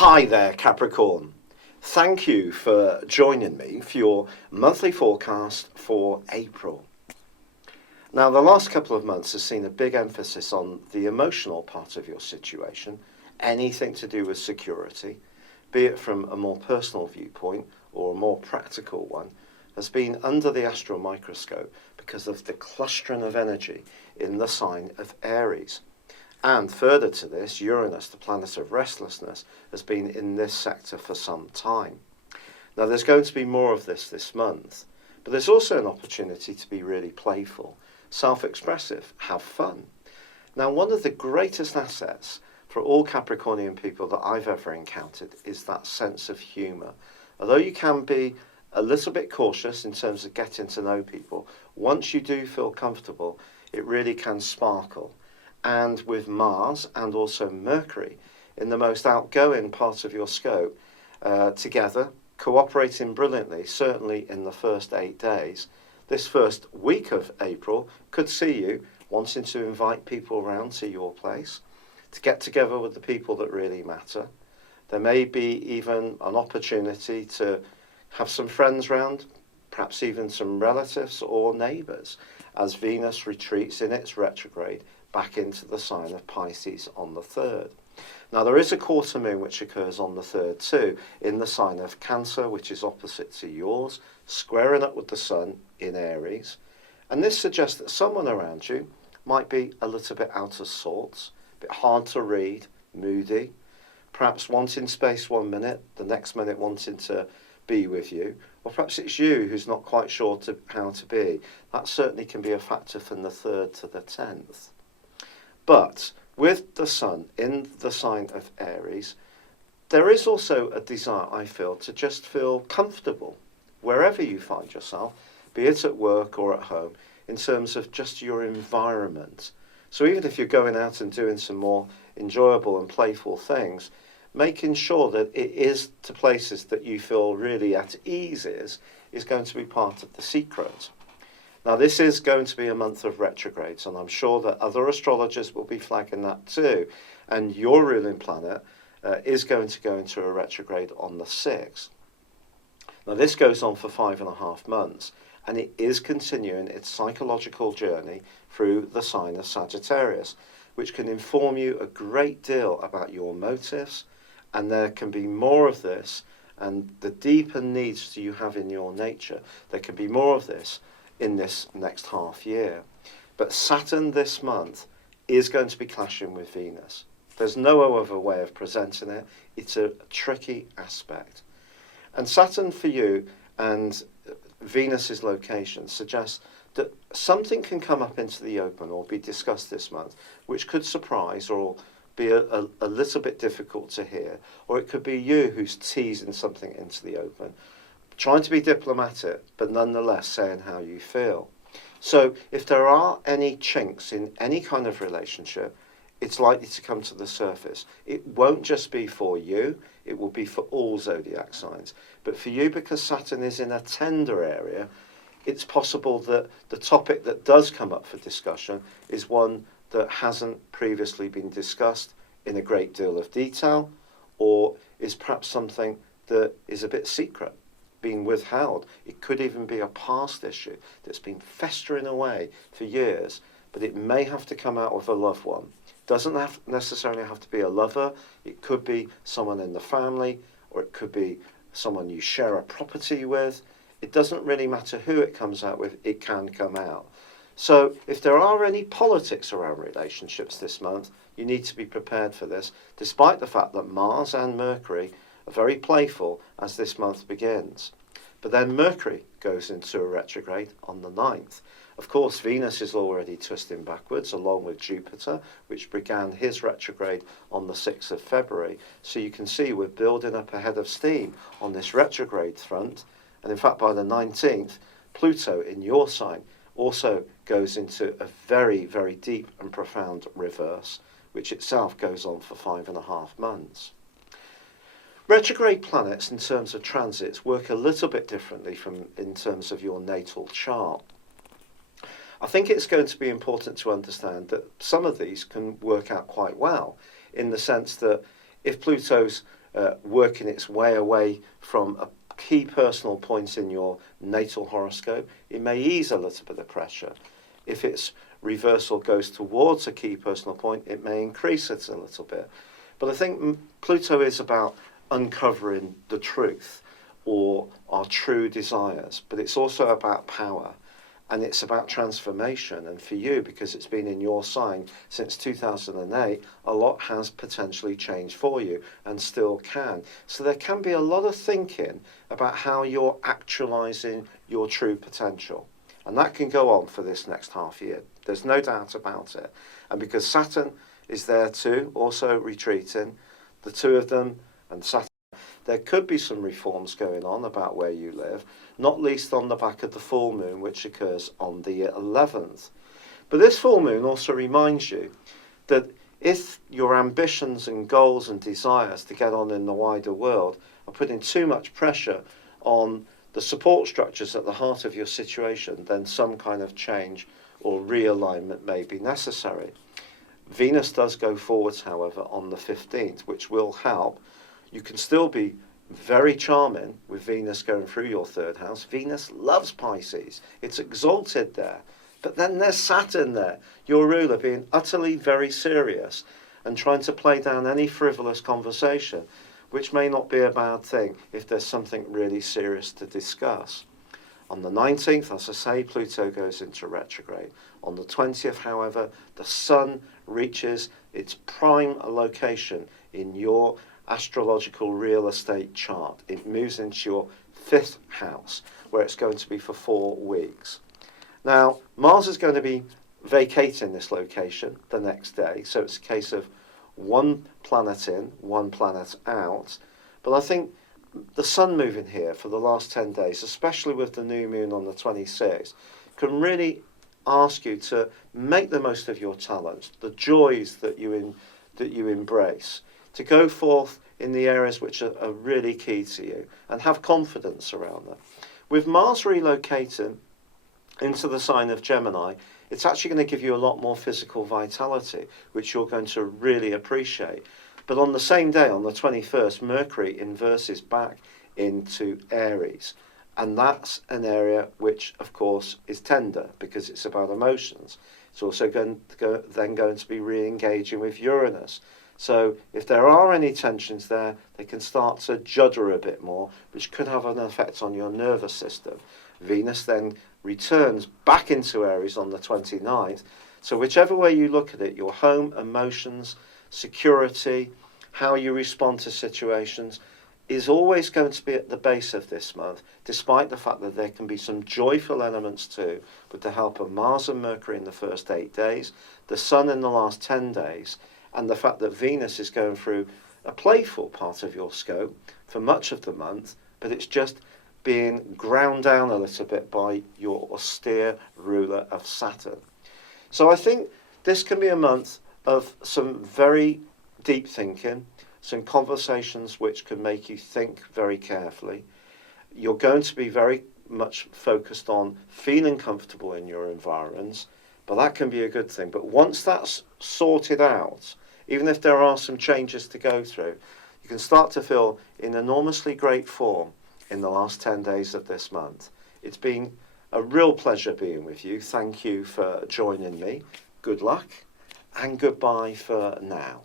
Hi there, Capricorn. Thank you for joining me for your monthly forecast for April. Now, the last couple of months has seen a big emphasis on the emotional part of your situation, anything to do with security, be it from a more personal viewpoint or a more practical one, has been under the astral microscope because of the clustering of energy in the sign of Aries. And further to this, Uranus, the planet of restlessness, has been in this sector for some time. Now, there's going to be more of this month, but there's also an opportunity to be really playful, self-expressive, have fun. Now, one of the greatest assets for all Capricornian people that I've ever encountered is that sense of humour. Although you can be a little bit cautious in terms of getting to know people, once you do feel comfortable, it really can sparkle. And with Mars and also Mercury in the most outgoing part of your scope together, cooperating brilliantly, certainly in the first 8 days, this first week of April could see you wanting to invite people around to your place, to get together with the people that really matter. There may be even an opportunity to have some friends round, perhaps even some relatives or neighbours, as Venus retreats in its retrograde back into the sign of Pisces on the 3rd. Now, there is a quarter moon which occurs on the 3rd too, in the sign of Cancer, which is opposite to yours, squaring up with the Sun in Aries. And this suggests that someone around you might be a little bit out of sorts, a bit hard to read, moody, perhaps wanting space 1 minute, the next minute wanting to be with you, or perhaps it's you who's not quite sure how to be. That certainly can be a factor from the 3rd to the 10th. But with the Sun in the sign of Aries, there is also a desire, I feel, to just feel comfortable wherever you find yourself, be it at work or at home, in terms of just your environment. So even if you're going out and doing some more enjoyable and playful things, making sure that it is to places that you feel really at ease is going to be part of the secret. Now, this is going to be a month of retrogrades, and I'm sure that other astrologers will be flagging that too. And your ruling planet is going to go into a retrograde on the 6th. Now, this goes on for 5.5 months, and it is continuing its psychological journey through the sign of Sagittarius, which can inform you a great deal about your motives, and there can be more of this, and the deeper needs you have in your nature, there can be more of this in this next half year. But Saturn this month is going to be clashing with Venus. There's no other way of presenting it. It's a tricky aspect. And Saturn for you and Venus's location suggests that something can come up into the open or be discussed this month, which could surprise or be a little bit difficult to hear, or it could be you who's teasing something into the open, trying to be diplomatic, but nonetheless saying how you feel. So if there are any chinks in any kind of relationship, it's likely to come to the surface. It won't just be for you, it will be for all zodiac signs. But for you, because Saturn is in a tender area, it's possible that the topic that does come up for discussion is one that hasn't previously been discussed in a great deal of detail, or is perhaps something that is a bit secret, being withheld. It could even be a past issue that's been festering away for years, but it may have to come out with a loved one. Doesn't necessarily have to be a lover. It could be someone in the family, or it could be someone you share a property with. It doesn't really matter who it comes out with, it can come out. So if there are any politics around relationships this month, you need to be prepared for this, despite the fact that Mars and Mercury are very playful as this month begins. But then Mercury goes into a retrograde on the 9th. Of course, Venus is already twisting backwards, along with Jupiter, which began his retrograde on the 6th of February. So you can see we're building up a head of steam on this retrograde front. And in fact, by the 19th, Pluto in your sign also goes into a very, very deep and profound reverse, which itself goes on for 5.5 months. Retrograde planets in terms of transits work a little bit differently from in terms of your natal chart. I think it's going to be important to understand that some of these can work out quite well, in the sense that if Pluto's working its way away from a key personal point in your natal horoscope, it may ease a little bit of pressure. If its reversal goes towards a key personal point, it may increase it a little bit. But I think Pluto is about uncovering the truth or our true desires, but it's also about power. And it's about transformation. And for you, because it's been in your sign since 2008, a lot has potentially changed for you and still can. So there can be a lot of thinking about how you're actualizing your true potential. And that can go on for this next half year. There's no doubt about it. And because Saturn is there too, also retreating, the two of them and Saturn, there could be some reforms going on about where you live, not least on the back of the full moon, which occurs on the 11th. But this full moon also reminds you that if your ambitions and goals and desires to get on in the wider world are putting too much pressure on the support structures at the heart of your situation, then some kind of change or realignment may be necessary. Venus does go forwards, however, on the 15th, which will help. You can still be very charming with Venus going through your third house. Venus loves Pisces. It's exalted there. But then there's Saturn there, your ruler, being utterly very serious and trying to play down any frivolous conversation, which may not be a bad thing if there's something really serious to discuss. On the 19th, as I say, Pluto goes into retrograde. On the 20th, however, the Sun reaches its prime location in your astrological real estate chart. It moves into your 5th house, where it's going to be for 4 weeks. Now, Mars is going to be vacating this location the next day, so it's a case of one planet in, one planet out. But I think the Sun moving here for the last 10 days, especially with the new moon on the 26th, can really ask you to make the most of your talents, the joys that you embrace, to go forth in the areas which are really key to you and have confidence around them. With Mars relocating into the sign of Gemini, it's actually going to give you a lot more physical vitality, which you're going to really appreciate. But on the same day, on the 21st, Mercury inverses back into Aries. And that's an area which, of course, is tender because it's about emotions. It's also going to be re-engaging with Uranus. So if there are any tensions there, they can start to judder a bit more, which could have an effect on your nervous system. Venus then returns back into Aries on the 29th. So whichever way you look at it, your home, emotions, security, how you respond to situations is always going to be at the base of this month, despite the fact that there can be some joyful elements too, with the help of Mars and Mercury in the first 8 days, the Sun in the last 10 days, and the fact that Venus is going through a playful part of your scope for much of the month, but it's just being ground down a little bit by your austere ruler of Saturn. So I think this can be a month of some very deep thinking, some conversations which can make you think very carefully. You're going to be very much focused on feeling comfortable in your environs, but that can be a good thing. But once that's sorted out, even if there are some changes to go through, you can start to feel in enormously great form in the last 10 days of this month. It's been a real pleasure being with you. Thank you for joining me. Good luck and goodbye for now.